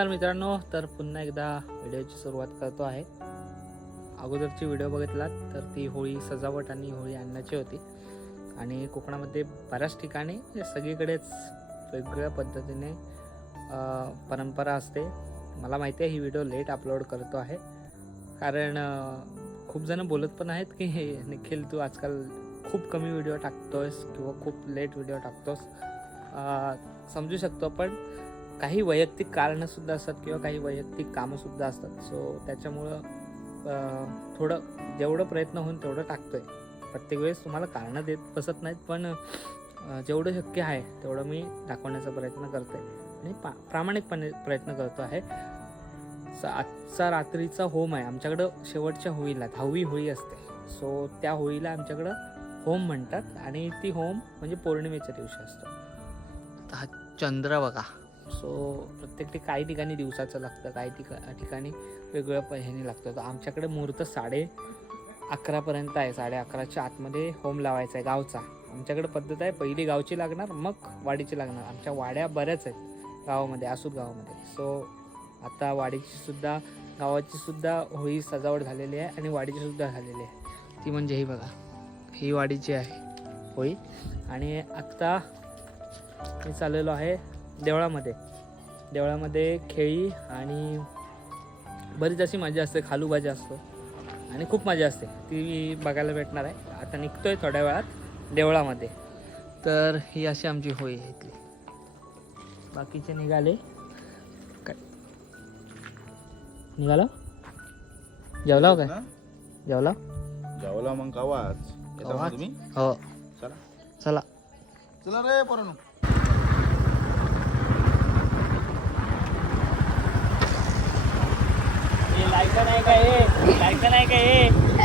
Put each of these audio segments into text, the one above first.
नमस्कार मित्रांनो तर पुन्हा एकदा व्हिडिओची सुरुवात करतो आहे. अगोदरची व्हिडिओ बघितलात तर ती होळी सजावट आणि होळी आणण्याची होती. आणि कोकणामध्ये बऱ्याच ठिकाणी सगळीकडेच वेगवेगळ्या पद्धतीने परंपरा असते. मला माहिती आहे ही व्हिडिओ लेट अपलोड करतो आहे. कारण खूप जण बोलत पण आहेत की हे निखिल तू आजकाल खूप कमी व्हिडिओ टाकतोयस किंवा खूप लेट व्हिडिओ टाकतोस. समजू शकतो पण काही वैयक्तिक कारणंसुद्धा असतात किंवा काही वैयक्तिक कामंसुद्धा असतात. सो त्याच्यामुळं थोडं जेवढं प्रयत्न होईल तेवढं टाकतोय. प्रत्येक वेळेस तुम्हाला कारणं देत बसत नाहीत पण जेवढं शक्य आहे तेवढं मी दाखवण्याचा प्रयत्न करते आणि पा प्रामाणिकपणे प्रयत्न करतो आहे. स- आजचा रात्रीचा होम आहे. आमच्याकडं शेवटच्या होळीला दहावी होळी असते. सो त्या होळीला आमच्याकडं होम म्हणतात आणि ती होम म्हणजे पौर्णिमेच्या दिवशी असतो. हा चंद्र बघा. सो प्रत्येक ते काही ठिकाणी दिवसाचं लागतं काही ठिका ठिकाणी वेगवेगळ्या प- ह्याने लागतं. तर आमच्याकडे मुहूर्त साडे अकरापर्यंत आहे. साडे अकराच्या आतमध्ये होम लावायचा आहे गावचा. आमच्याकडे पद्धत आहे पहिली गावची लागणार मग वाडीची लागणार. आमच्या वाड्या बऱ्याच आहेत गावामध्ये आसूद गावामध्ये. सो आता वाडीचीसुद्धा गावाचीसुद्धा होळी सजावट झालेली आहे आणि वाडीचीसुद्धा झालेली आहे. ती म्हणजे ही बघा ही वाडीची आहे होळी. आणि आत्ता मी चाललेलो आहे देवळामध्ये. देवळामध्ये खेळी आणि बरीच अशी मजा असते. खालूबाजा असतो आणि खूप मजा असते. ती बघायला भेटणार आहे. आता निघतोय थोड्या वेळात देवळामध्ये. तर ही अशी आमची होळी आहे इथली. बाकीचे निघाले. काय? निघाला? जेवला काय? जेवला? जेवला? मग कवाच हो. चला. चला. चला रे पोरांनो. नाही काय लायका नाही काय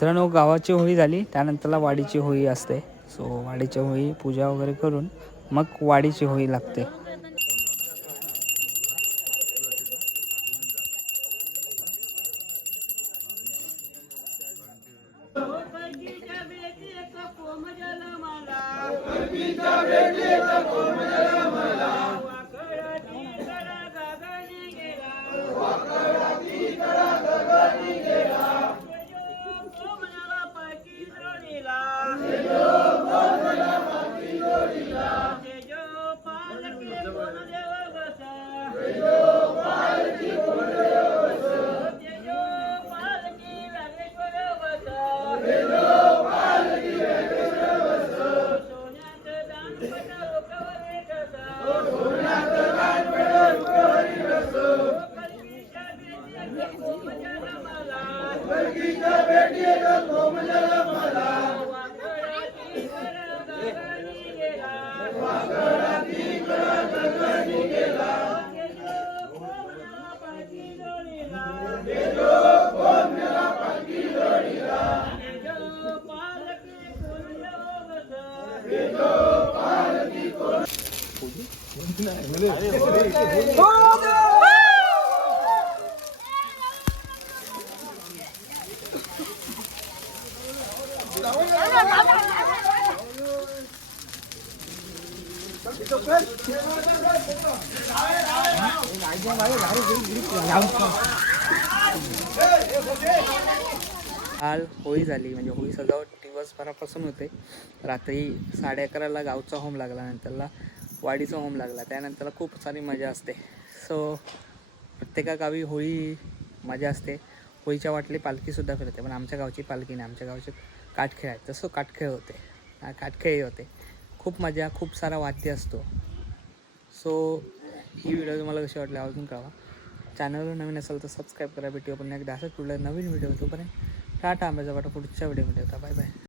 मित्रांनो गावाची होळी झाली. त्यानंतरला वाडीची होळी असते. सो वाडीची होळी पूजा वगैरे करून मग वाडीची होळी लागते. काल होळी झाली म्हणजे होळी सजावट दिवसभरापासून होते. रात्री साडे अकराला गावचा होम लागला नंतरला. वाडीचा होम लागला. त्यानंतरला खूप सारी मजा असते. सो प्रत्येका गावी होळी मजा असते. होळीच्या वाटली पालखीसुद्धा फिरते. पण आमच्या गावची पालखी नाही. आमच्या गावचे काटखेळ आहेत. तसं काटखेळ होते. काटखेळही होते. खूप मजा खूप सारा वाद्य असतो. सो ही व्हिडिओ तुम्हाला कशी वाटली अजून कळवा. चॅनलवर नवीन असेल तर सबस्क्राईब करा. भेटूया पण एकदा असंच पुढलं नवीन व्हिडिओ होतो पण टाटा. आंब्याचा वाटा पुढच्या व्हिडिओमध्ये होता. Bye bye